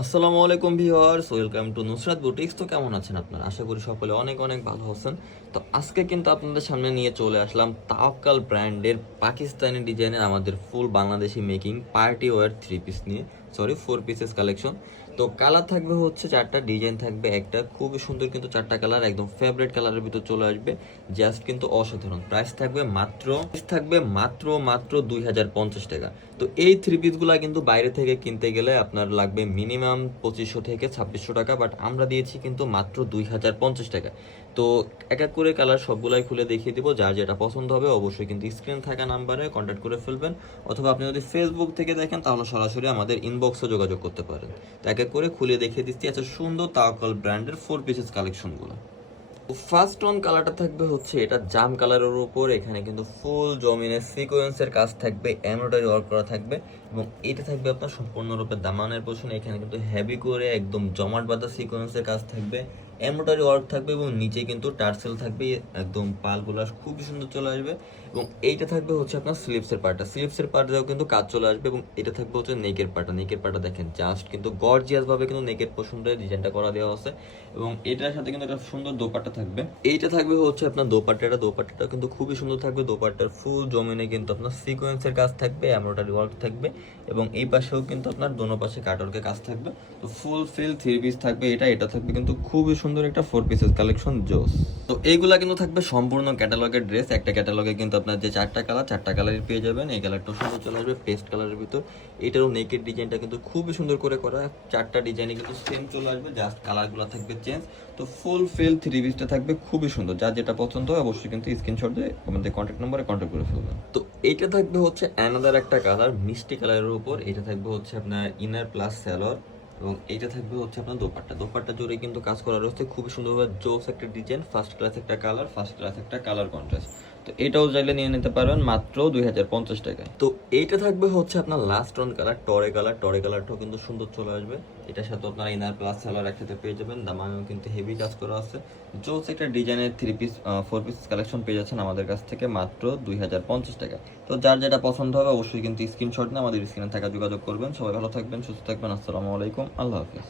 আসসালামু আলাইকুম viewers, welcome to Nusrat boutiques. তো কেমন আছেন আপনারা? আশা করি সকলে অনেক অনেক ভালো আছেন। তো আজকে কিন্তু আপনাদের সামনে নিয়ে চলে আসলাম তাওকাল ব্র্যান্ডের পাকিস্তানি ডিজাইনের আমাদের full Bangladeshi making party wear three piece নিয়ে। সরি ফোর পিসেস কালেকশন তো কালার থাকবে হচ্ছে চারটা ডিজাইন থাকবে একটা। খুবই সুন্দর কিন্তু চারটা কালার একদম ফেভারিট কালারের ভিতর চলে আসবে। জাস্ট কিন্তু অসাধারণ। প্রাইস থাকবে মাত্র থাকবে মাত্র মাত্র দুই হাজার পঞ্চাশ টাকা। তো এই থ্রি পিসগুলা কিন্তু বাইরে থেকে কিনতে গেলে আপনার লাগবে মিনিমাম পঁচিশশো থেকে ছাব্বিশশো টাকা বাট আমরা দিয়েছি কিন্তু মাত্র দুই হাজার পঞ্চাশ টাকা। তো এক এক করে কালার সবগুলাই খুলে দেখিয়ে দিব। যার যেটা পছন্দ হবে অবশ্যই কিন্তু স্ক্রিন থাকা নাম্বারে কন্ট্যাক্ট করে ফেলবেন। অথবা আপনি যদি ফেসবুক থেকে দেখেন, তাহলে সরাসরি আমাদের ইনবক্সে যোগাযোগ করতে পারেন। এক এক করে খুলে দেখিয়ে দিচ্ছি। আচ্ছা সুন্দর তাওকাল ব্র্যান্ডের ফোর পিসেস কালেকশনগুলো ফার্স্ট অন কালারটা থাকবে হচ্ছে এটা জাম কালারের উপর। এখানে কিন্তু ফুল জমিনের সিকোয়েন্সের কাজ থাকবে এমব্রয়ডারি ওয়ার্ক করা থাকবে এবং এটা থাকবে আপনার সম্পূর্ণরূপে দামানের পোষণে এখানে কিন্তু হেভি করে একদম জমাট বাঁধা সিকোয়েন্সের কাজ থাকবে। এমব্রয়ডারি ওয়ার্ক থাকবে এবং নিচে কিন্তু টার্সেল থাকবে, একদম পালগুলো খুবই সুন্দর চলে আসবে। এবং এইটা থাকবে হচ্ছে আপনার স্লিপসের পার্টটা। স্লিপসের পার্টেও কিন্তু কাজ চলে আসবে এবং এটা থাকবে হচ্ছে নেকের পার্টটা। নেকের পার্টটা দেখেন জাস্ট কিন্তু গর্জিয়াস ভাবে কিন্তু নেকের পছন্দের ডিজাইনটা করা দেওয়া আছে। এবং এটার সাথে কিন্তু একটা সুন্দর দোপাট্টা থাকবে। এইটা থাকবে হচ্ছে আপনার দোপাট্টাটা। দোপাট্টাটা কিন্তু খুবই সুন্দর থাকবে। দোপাট্টার ফুল জমিনে কিন্তু আপনার সিকোয়েন্সের কাজ থাকবে এমব্রয়ডারি ওয়ার্ক থাকবে এবং এই পাশেও কিন্তু আপনার দোনো পাশে কাটওয়ার্কের কাজ থাকবে। তো ফুল ফিল থ্রি পিস থাকবে এটা। এটা থাকবে কিন্তু খুবই সুন্দর একটা ফোর পিসেস কালেকশন জোস তো এইগুলা কিন্তু থাকবে সম্পূর্ণ ক্যাটালগের ড্রেস একটা ক্যাটালগে কিন্তু আপনার যে চারটা কালার চারটা কালারই পেয়ে যাবেন। এই কালারটাও সুন্দর চলে আসবে পেস্ট কালারের ভিতর। এটারও নেকের ডিজাইনটা কিন্তু খুবই সুন্দর করে করা। চারটা ডিজাইনে কিন্তু সেম চলে আসবে জাস্ট কালারগুলো থাকবে চেঞ্জ তো ফুল ফিল থ্রি পিসটা থাকবে, খুবই সুন্দর। যার যেটা পছন্দ হয় অবশ্যই কিন্তু স্ক্রিনশট দিয়ে আমাদের কন্ট্যাক্ট নম্বরে কন্ট্যাক্ট করে ফেলবেন। তো এটা থাকবে হচ্ছে অ্যানাদার একটা কালার মিষ্টি কালারের উপর। এটা থাকবে হচ্ছে আপনার ইনার প্লাস স্যালোর এবং এইটা থাকবে হচ্ছে আপনার দোপাট্টা। দোপাট্টা জুড়ে কিন্তু কাজ করা রয়েছে। খুবই সুন্দরভাবে জোস একটা ডিজাইন ফার্স্ট ক্লাস একটা কালার ফার্স্ট ক্লাস একটা কালার কন্ট্রাস্ট এটাও চাইলে নিয়ে নিতে পারবেন মাত্র দুই হাজার পঞ্চাশ টাকায়। তো থাকবে হচ্ছে আপনার লাস্ট কালার টরে কালার টরে কালারটাও কিন্তু সুন্দর চলে আসবে। এটার সাথে আপনারা ইনার প্লাস একসাথে পেয়ে যাবেন কিন্তু হেভি কাজ করা আছে। জোস একটা ডিজাইনের three piece four piece collection পেয়ে যাচ্ছেন আমাদের কাছ থেকে মাত্র দুই হাজার পঞ্চাশ টাকা তো যার যেটা পছন্দ হবে অবশ্যই কিন্তু স্ক্রিনশট নিয়ে আমাদের স্ক্রিনে থাকা যোগাযোগ করবেন। সবাই ভালো থাকবেন, সুস্থ থাকবেন, আসসালামু আলাইকুম, আল্লাহ হাফিজ।